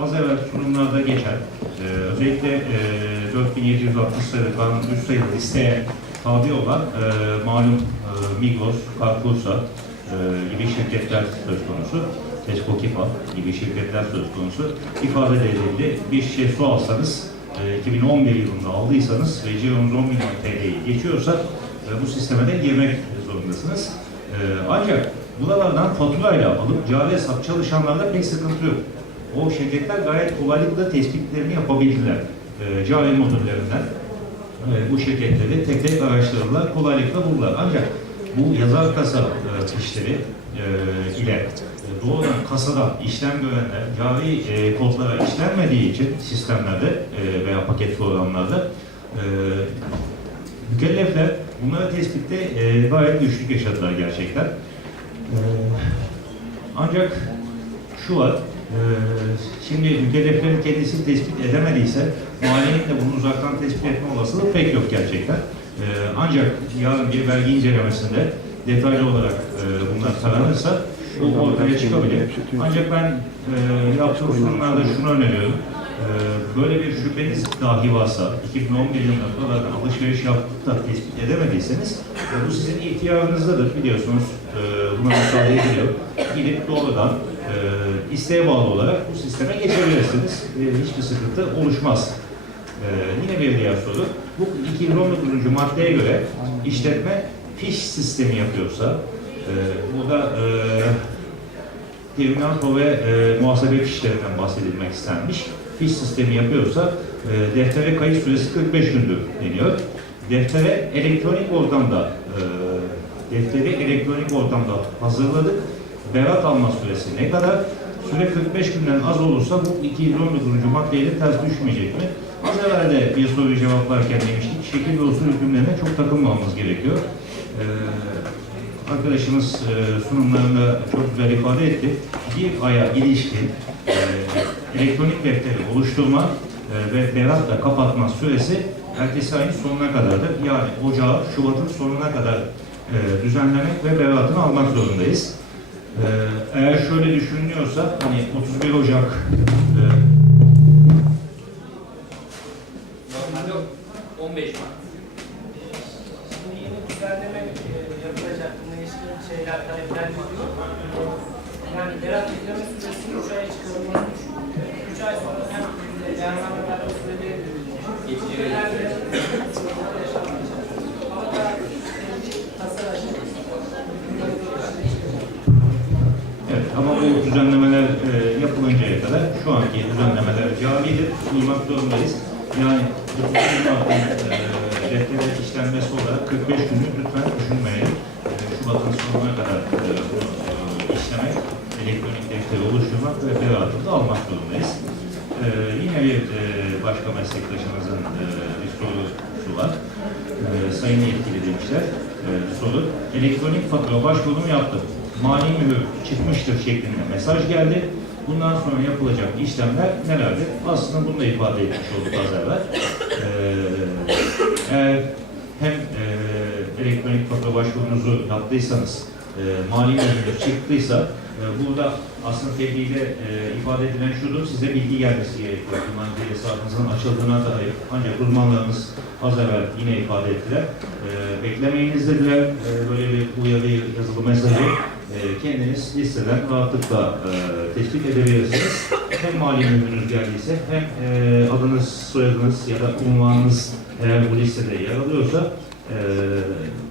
az evvel sunumlarda geçen, e, özellikle e, 4760 sayılı kanun üst sayılı listeye tabi olan e, malum e, Migros, Carrefour'sa e, gibi şirketler söz konusu. Tesco Kipa gibi şirketler söz konusu. ifade edildi. Bir şişe su alsanız, e, 2011 yılında aldıysanız ve cironuz 10 milyon TL'yi geçiyorsa e, bu sisteme de girmek zorundasınız. E, ancak buralardan faturayla alıp cari hesap çalışanlarda pek sıkıntı yok. O şirketler gayet kolaylıkla tespitlerini yapabildiler. E, cari e, bu şirketleri tek tek araştırdılar, kolaylıkla buldular. Ancak bu yazar kasa e, işleri e, ile e, doğrudan kasada işlem görenler cari e, kodlara işlenmediği için sistemlerde e, veya paket programlarda e, mükellefler bunları tespitte e, gayet güçlük yaşadılar gerçekten. E, ancak şu var, şimdi mükelleflerin kendisi tespit edemediyse maliyetle bunu uzaktan tespit etme olasılığı pek yok gerçekten. E, ancak yarın bir vergi incelemesinde detaylı olarak e, bunlar taranırsa bu ortaya çıkabilir. Ancak ben e, yaptığım sunumlarda şunu öneriyorum. E, böyle bir şüpheniz dahi varsa, 2011 yılında kadar alışveriş yapıp da tespit edemediyseniz, e, bu sizin ihtiyarınızdadır biliyorsunuz. E, buna müsaade ediliyor. Gidip doğrudan e, isteğe bağlı olarak bu sisteme geçebilirsiniz. E, hiçbir sıkıntı oluşmaz. E, yine bir diğer soru. Bu 219. maddeye göre işletme fiş sistemi yapıyorsa, e, burada e, terminal ve e, muhasebe fişlerinden bahsedilmek istenmiş. Fiş sistemi yapıyorsa e, deftere kayıt süresi 45 gündür deniyor. Deftere elektronik ortamda e, defteri elektronik ortamda hazırladık. Berat alma süresi ne kadar? Süre 45 günden az olursa bu 219. maddeyle ters düşmeyecek mi? Az evvel de bir soruyu cevaplarken demiştik. Şekil ve usul hükümlerine çok takılmamamız gerekiyor. Ee, arkadaşımız e, sunumlarında çok güzel ifade etti. Bir aya ilişkin e, elektronik defteri oluşturma e, ve beratla kapatma süresi ertesi ayın sonuna kadardır. Yani ocağı Şubat'ın sonuna kadar e, düzenlemek ve beratını almak zorundayız. E, eğer şöyle düşünülüyorsa hani 31 Ocak e, Normalde 15 Mart. Şimdi yeni düzenleme e, yapılacak. Bununla ilişkin şeyler, talepler geliyor. Yani berat bekleme süresini 3 aya çıkarılması düşünülüyor. 3 ay sonra hem değerlendirmeler süreleri Geçici düzenlemeler e, yapılıncaya kadar şu anki düzenlemeler caridir, uymak zorundayız. Yani 31 Mart'ın e, deftere işlenmesi olarak 45 günü lütfen düşünmeyelim. E, Şubat'ın sonuna kadar e, bunu e, işlemek, elektronik defteri oluşturmak ve beratını da almak zorundayız. E, yine bir e, başka meslektaşımızın e, bir sorusu var. E, sayın yetkili demişler e, soru. Elektronik fatura başvurumu yaptım. Mali mühür çıkmıştır şeklinde mesaj geldi. Bundan sonra yapılacak işlemler nelerdir? Aslında bunu da ifade etmiş olduk az evvel. E, eğer hem e, elektronik fatura başvurunuzu yaptıysanız, e, mali mühür çıktıysa e, burada aslında tebliğde e, ifade edilen şudur, size bilgi gelmesi gerekiyor. Kullanıcı hesabınızın açıldığına dair. Ancak uzmanlarımız az evvel yine ifade ettiler. E, beklemeyiniz dediler. E, böyle bir uyarı yazılı mesajı e, kendiniz listeden rahatlıkla e, tespit edebilirsiniz. Hem mali mühürünüz geldiyse hem e, adınız, soyadınız ya da unvanınız eğer bu listede yer alıyorsa e,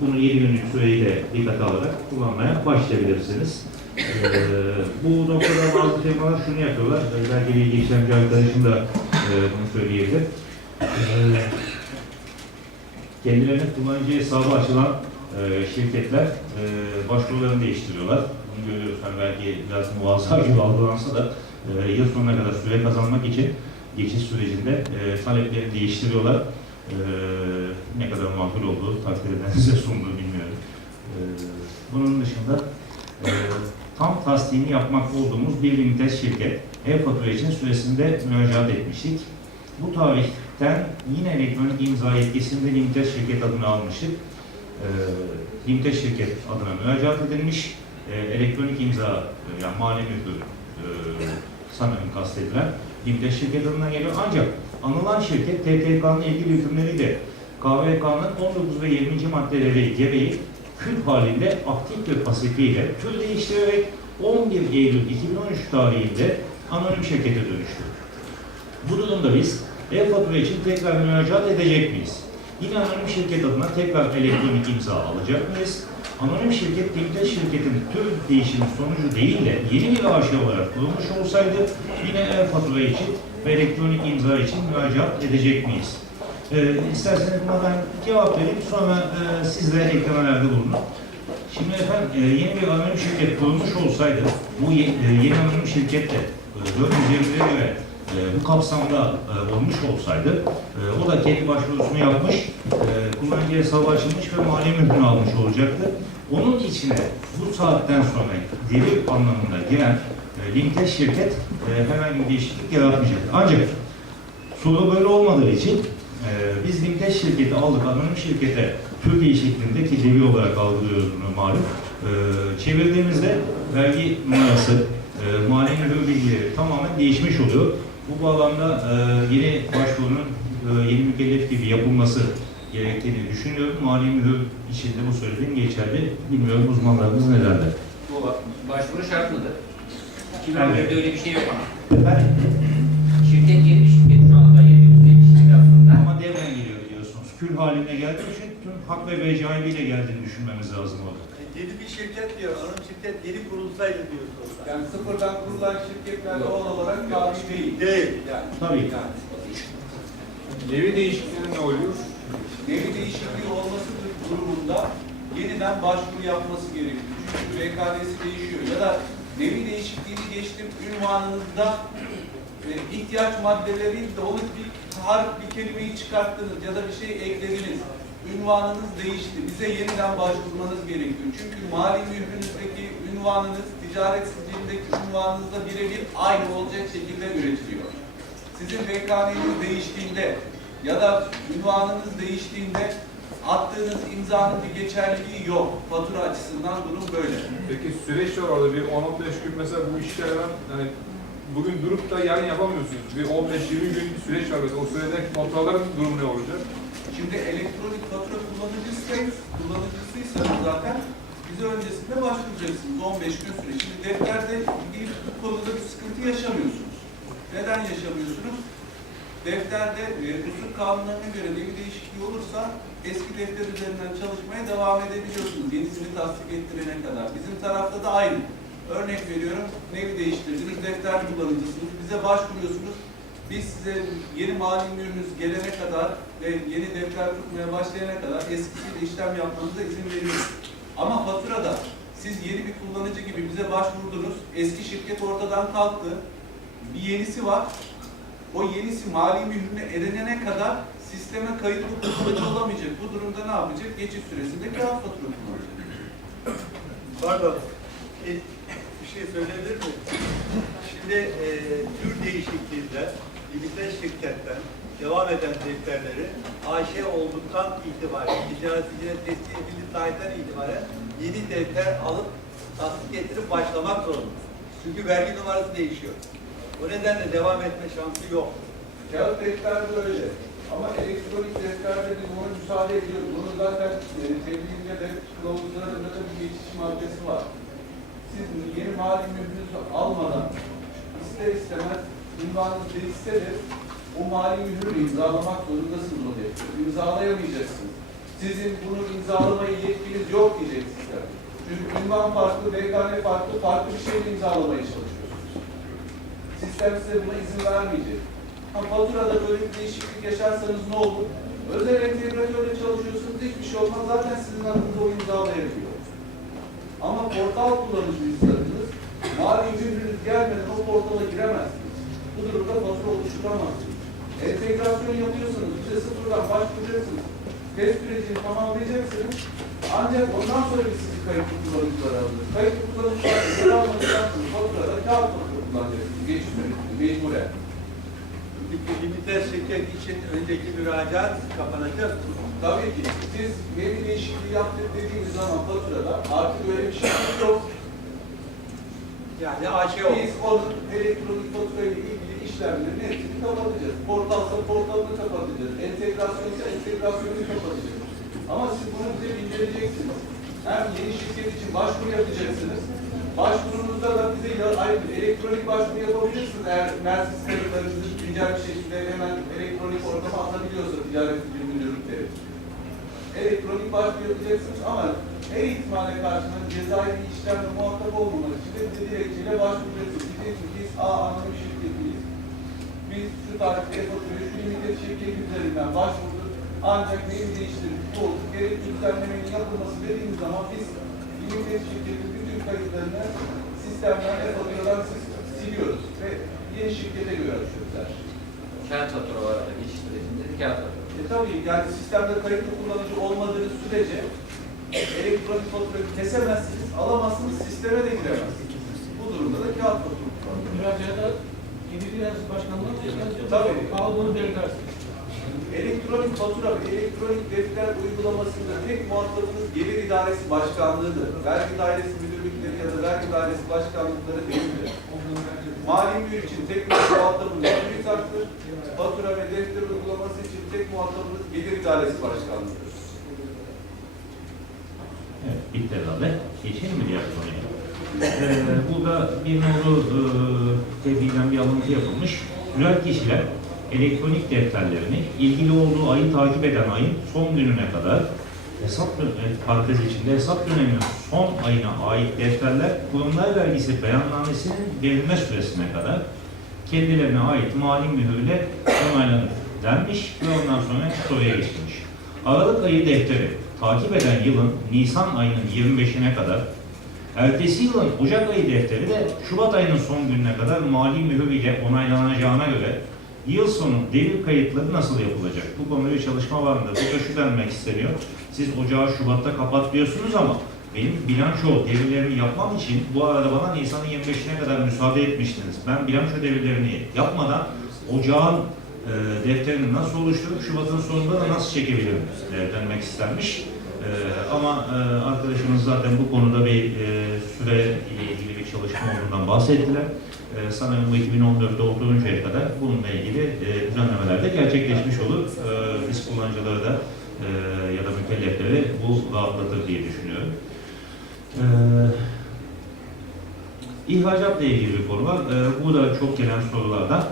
bunu 7 günlük süreyi de dikkate alarak kullanmaya başlayabilirsiniz. Ee, bu noktada bazı firmalar şunu yapıyorlar. Ee, Belki bilgi işlemci arkadaşım da e, bunu söyleyebilir. Ee, kendilerine kullanıcı hesabı açılan e, şirketler e, başvurularını değiştiriyorlar. Bunu görüyoruz. Yani belki biraz muvaza gibi algılansa da e, yıl sonuna kadar süre kazanmak için geçiş sürecinde e, taleplerini değiştiriyorlar. E, ne kadar makul olduğu takdirden size sunduğu bilmiyorum. E, bunun dışında e, tam tasdiğini yapmak olduğumuz bir limited şirket e-fatura için süresinde müracaat etmiştik. Bu tarihten yine elektronik imza yetkisinde limited şirket adını almıştık. E, limited şirket adına müracaat edilmiş. E, elektronik imza e, yani mali müdür e, sanırım kastedilen Limtes şirket adına geliyor. Ancak anılan şirket TTK'nın ilgili hükümleriyle KVK'nın 19 ve 20. maddeleri gereği kül halinde aktif ve pasifiyle tür değiştirerek 11 Eylül 2013 tarihinde anonim şirkete dönüştü. Bu durumda biz e-fatura için tekrar müracaat edecek miyiz? Yine anonim şirket adına tekrar elektronik imza alacak mıyız? Anonim şirket Limtes şirketin tür değişimi sonucu değil de yeni bir AŞ olarak kurulmuş olsaydı yine e-fatura için ve elektronik imza için müracaat edecek miyiz? Ee, isterseniz buna ben cevap vereyim sonra e, siz de eklemelerde bulunun. Şimdi efendim e, yeni bir anonim şirket kurulmuş olsaydı bu ye- e, yeni anonim şirket de e, 420'lere göre e, bu kapsamda e, olmuş olsaydı e, o da kendi başvurusunu yapmış, e, kullanıcı hesabı ve mali mührünü almış olacaktı. Onun içine bu saatten sonra devir anlamında giren e, Limtes şirket e, herhangi bir değişiklik yaratmayacak. Ancak soru böyle olmadığı için e, biz Limtes şirketi aldık, anonim şirkete tür değişikliğinde ki devir olarak algılıyoruz malum. E, çevirdiğimizde vergi numarası, e, mali mühür bilgileri tamamen değişmiş oluyor. Bu bağlamda e, yeni başvurunun e, yeni mükellef gibi yapılması gerektiğini düşünüyorum. Mali mühür içinde bu söylediğim geçerli. Bilmiyorum uzmanlarımız ne derler. Bu başvuru şart mıdır? 2011'de öyle bir şey yok ama. Efendim? Şirket yeni bir şirket şu anda yeni bir şirket aslında. Ama devren geliyor biliyorsunuz. Kül halinde geldiği için tüm hak ve vecaibiyle geldiğini düşünmemiz lazım orada. Yeni bir şirket diyor. Anonim şirket yeni kurulsaydı diyorsun orada. Yani sıfırdan kurulan şirketler doğal olarak tabi değil. Değil. Yani Tabii. yani. Nevi değişikliğinde ne oluyor? Nevi değişikliği olması durumunda yeniden başvuru yapması gerekiyor. Çünkü VKD'si değişiyor. Ya da nevi değişikliğini geçtim ünvanınızda e, ihtiyaç maddeleri de onu bir harf bir kelimeyi çıkarttınız ya da bir şey eklediniz. Ünvanınız değişti. Bize yeniden başvurmanız gerekiyor. Çünkü mali mührünüzdeki ünvanınız, ticaret sicilindeki ünvanınızla birebir aynı olacak şekilde üretiliyor. Sizin VKN'niz değiştiğinde ya da ünvanınız değiştiğinde attığınız imzanın bir geçerliliği yok. Fatura açısından durum böyle. Peki süreç var orada bir 10-15 gün mesela bu işleri ben hani bugün durup da yarın yapamıyorsunuz. Bir 15-20 gün süreç var o süredeki faturaların durumu ne olacak? Şimdi elektronik fatura kullanıcısıysanız, kullanıcısıysanız zaten bize öncesinde başvuracaksınız 15 gün süre. Şimdi defterde ilgili bu konuda bir sıkıntı yaşamıyorsunuz. Neden yaşamıyorsunuz? Defterde e, usul kanunlarına göre bir değişikliği olursa eski defter üzerinden çalışmaya devam edebiliyorsunuz. Yenisini tasdik ettirene kadar. Bizim tarafta da aynı. Örnek veriyorum, nevi değiştirdiniz, defter kullanıcısınız, bize başvuruyorsunuz. Biz size yeni mali mührünüz gelene kadar yeni defter tutmaya başlayana kadar eskisiyle işlem yapmanıza izin veriyoruz. Ama faturada siz yeni bir kullanıcı gibi bize başvurdunuz, eski şirket ortadan kalktı, bir yenisi var. O yenisi mali mührüne edinene kadar sisteme kayıtlı kullanıcı olamayacak. Bu durumda ne yapacak? Geçiş süresinde kağıt fatura kullanacak. Pardon. E, bir şey söyleyebilir miyim? Şimdi e, tür değişikliğinde limite şirketten devam eden defterleri AŞ olduktan itibaren, ticaretine teslim edildiği tarihten itibaren yeni defter alıp tasdik getirip başlamak zorunda. Çünkü vergi numarası değişiyor. O nedenle devam etme şansı yok. Kağıt defterde öyle. Ama elektronik defterde biz ona müsaade ediyoruz. Bunun zaten e, tebliğinde de kılavuzlarında da bir geçiş maddesi var. Siz yeni mali mührünüzü almadan ister istemez ünvanınız değişse de o mali mührü imzalamak zorundasınız o defteri. İmzalayamayacaksınız. Sizin bunu imzalamaya yetkiniz yok diyecek sistem. Çünkü ünvan farklı, VKN farklı, farklı bir şeyle imzalamaya çalışıyorsunuz. Sistem size buna izin vermeyecek. Ha, faturada böyle bir değişiklik yaşarsanız ne olur? Özel entegratörle çalışıyorsunuz, hiçbir şey olmaz. Zaten sizin adınıza o imzalayabiliyor. Ama portal kullanıcıysanız, mali mührünüz gelmeden o portala giremezsiniz. Bu durumda fatura oluşturamazsınız. Entegrasyon yapıyorsanız, bize sıfırdan başvuracaksınız. Test sürecini tamamlayacaksınız. Ancak ondan sonra biz sizi kayıtlı kullanıcılara alırız. Kayıtlı kullanıcılar yer almayacaksınız. Faturada kağıt fatura kullanacaksınız. Geçiş sürecinde, mecburen. Limite şirket için önceki müracaat kapanacak. Tabii ki siz veri değişikliği yaptık dediğimiz zaman faturada artık öyle bir şey yok. Yani AŞO. Biz onun elektronik fatura ile ilgili işlemlerin hepsini kapatacağız. Portalsa portalını kapatacağız. Entegrasyonsa entegrasyonunu kapatacağız. Ama siz bunu bize bildireceksiniz. Hem yeni şirket için başvuru yapacaksınız. Başvurunuzda da bize elektronik başvuru yapabilirsiniz. Eğer Mersis kayıtlarınızı güncel bir şekilde hemen elektronik ortama atabiliyorsa ticaret bilgi ürünleri. Elektronik başvuru yapacaksınız ama her ihtimale karşın cezai bir işlemle muhatap olmamak için de bize dilekçeyle başvuracaksınız. Diyeceksiniz biz A şirketiyiz. Biz şu tarihte e-faturayı şu limited şirket üzerinden başvurduk. Ancak benim değiştirdik bu oldu. Gerekli düzenlemenin yapılması dediğimiz zaman biz limited şirketin bütün kayıtlarını sistemden sil- siliyoruz ve yeni şirkete göre açıyoruz her şeyi. Kağıt fatura var arada geçiş sürecinde de kağıt fatura. E tabii yani sistemde kayıtlı kullanıcı olmadığınız sürece elektronik faturayı kesemezsiniz, alamazsınız, sisteme de giremezsiniz. Bu durumda da kağıt fatura kullanılır. Gibi biraz başkanlığa Tabii. Aldığını belirlersin. Elektronik fatura ve elektronik defter uygulamasında tek muhatabınız gelir idaresi başkanlığıdır. Vergi dairesi müdürlükleri ya da vergi dairesi başkanlıkları değildir. Mali mülk için tek muhatabınız TÜİTAK'tır. Fatura ve defter uygulaması için tek muhatabınız gelir idaresi başkanlığıdır. Evet, bitti herhalde. Geçelim mi diğer konuya? Ee, burada bir nolu e, tebliğden bir alıntı yapılmış. Güzel kişiler elektronik defterlerini ilgili olduğu ayı takip eden ayın son gününe kadar hesap e, parantez içinde hesap döneminin son ayına ait defterler kurumlar vergisi beyannamesinin verilme süresine kadar kendilerine ait mali mühürle onaylanır denmiş ve ondan sonra soruya geçilmiş. Aralık ayı defteri takip eden yılın Nisan ayının 25'ine kadar, ertesi yılın Ocak ayı defteri de Şubat ayının son gününe kadar mali mühür ile onaylanacağına göre yıl sonu devir kayıtları nasıl yapılacak? Bu konuda bir çalışma var mıdır? Burada şu denmek isteniyor. Siz ocağı Şubat'ta kapat diyorsunuz ama benim bilanço devirlerimi yapmam için bu arada bana Nisan'ın 25'ine kadar müsaade etmiştiniz. Ben bilanço devirlerini yapmadan ocağın e, defterini nasıl oluşturup Şubat'ın sonunda da nasıl çekebilirim e, denmek istenmiş. E, ama e, arkadaşımız zaten bu konuda bir e, süre ile ilgili bir çalışma olduğundan bahsettiler. E, sanırım bu 2014'te olduğuncaya kadar bununla ilgili düzenlemeler de gerçekleşmiş olur. Biz kullanıcıları da ya da mükellefleri bu rahatlatır diye düşünüyorum. İhracatla ilgili bir konu var. Bu da çok gelen sorulardan.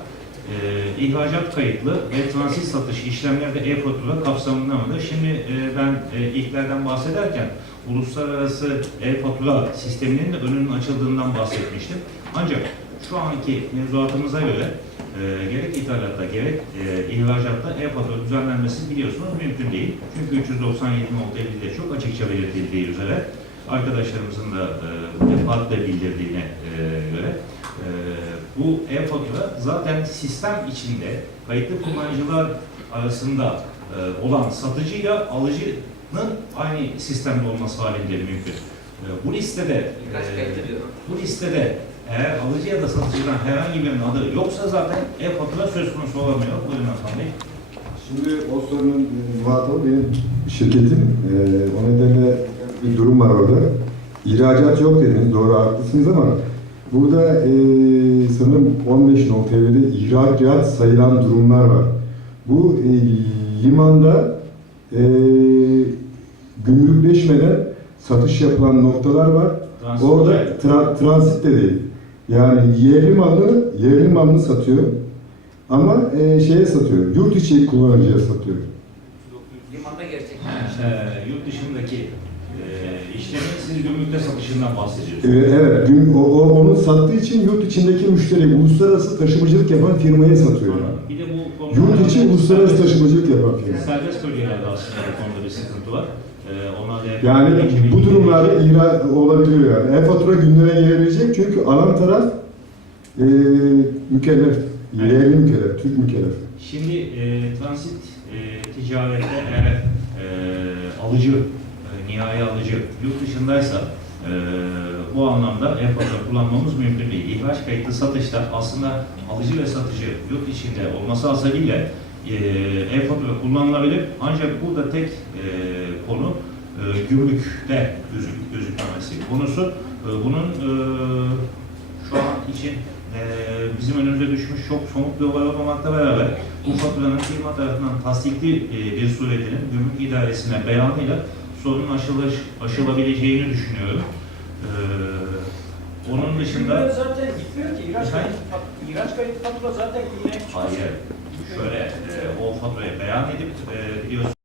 E, ihracat kayıtlı ve transit satış işlemlerde e-fatura kapsamında mıdır? Şimdi e, ben e, ilklerden bahsederken uluslararası e-fatura sisteminin de önünün açıldığından bahsetmiştim. Ancak şu anki mevzuatımıza göre e, gerek ithalatta gerek e, ihracatta e-fatura düzenlenmesi biliyorsunuz mümkün değil. Çünkü 397 nokta 50'de çok açıkça belirtildiği üzere arkadaşlarımızın da e, defaatle bildirdiğine e, göre e, bu e-fatura zaten sistem içinde kayıtlı kullanıcılar arasında e, olan satıcıyla alıcının aynı sistemde olması halinde mümkün. E, bu listede Birkaç e, bu listede eğer alıcı ya da satıcıdan herhangi birinin adı yoksa zaten e-fatura söz konusu olamıyor. Buyurun Hasan Bey. Şimdi o sorunun e, muhatabı benim şirketim. E, o nedenle bir durum var orada. İhracat yok dediniz, doğru haklısınız ama burada e, sanırım 15 TL'de ihracat sayılan durumlar var. Bu e, limanda e, gümrükleşmeden satış yapılan noktalar var. Transit Orada tra- transit de değil. Yani yerli malı, yerli malını satıyor. Ama e, şeye satıyor, yurt içi kullanıcıya satıyor. Limanda gerçekten. E, yurt dışındaki işlemin siz gümrükte satışından bahsediyorsunuz. evet, gün, o, o- onu sattığı için yurt içindeki müşteri, uluslararası taşımacılık yapan firmaya satıyor. Anladım. Bir de bu konuda Yurt içi uluslararası taşımacılık yapan firma. serbest bölgelerde aslında bu konuda bir sıkıntı var. E, da Yani bu durumlarda ihra olabiliyor yani. E-fatura gündeme gelebilecek çünkü alan taraf e, mükellef, yerli mükellef, Türk mükellef. Şimdi e, transit e, ticarette eğer e, alıcı, nihai alıcı yurt dışındaysa e, bu anlamda e-fatura kullanmamız mümkün değil. İhraç kayıtlı satışta aslında alıcı ve satıcı yurt içinde olması hasebiyle e, e-fatura kullanılabilir. Ancak burada tek e, konu e, gümrükte gözük, gözükmemesi konusu. E, bunun e, şu an için e, bizim önümüze düşmüş çok somut bir olay olmamakla beraber bu faturanın firma tarafından tasdikli e, bir suretinin gümrük idaresine beyanıyla sorunun aşılış, aşılabileceğini düşünüyorum. E, onun dışında zaten gitmiyor ki. İhraç kayıt, ihraç kayıt fatura zaten iğne hayır şöyle e, o faturayı beyan edip e, biliyorsunuz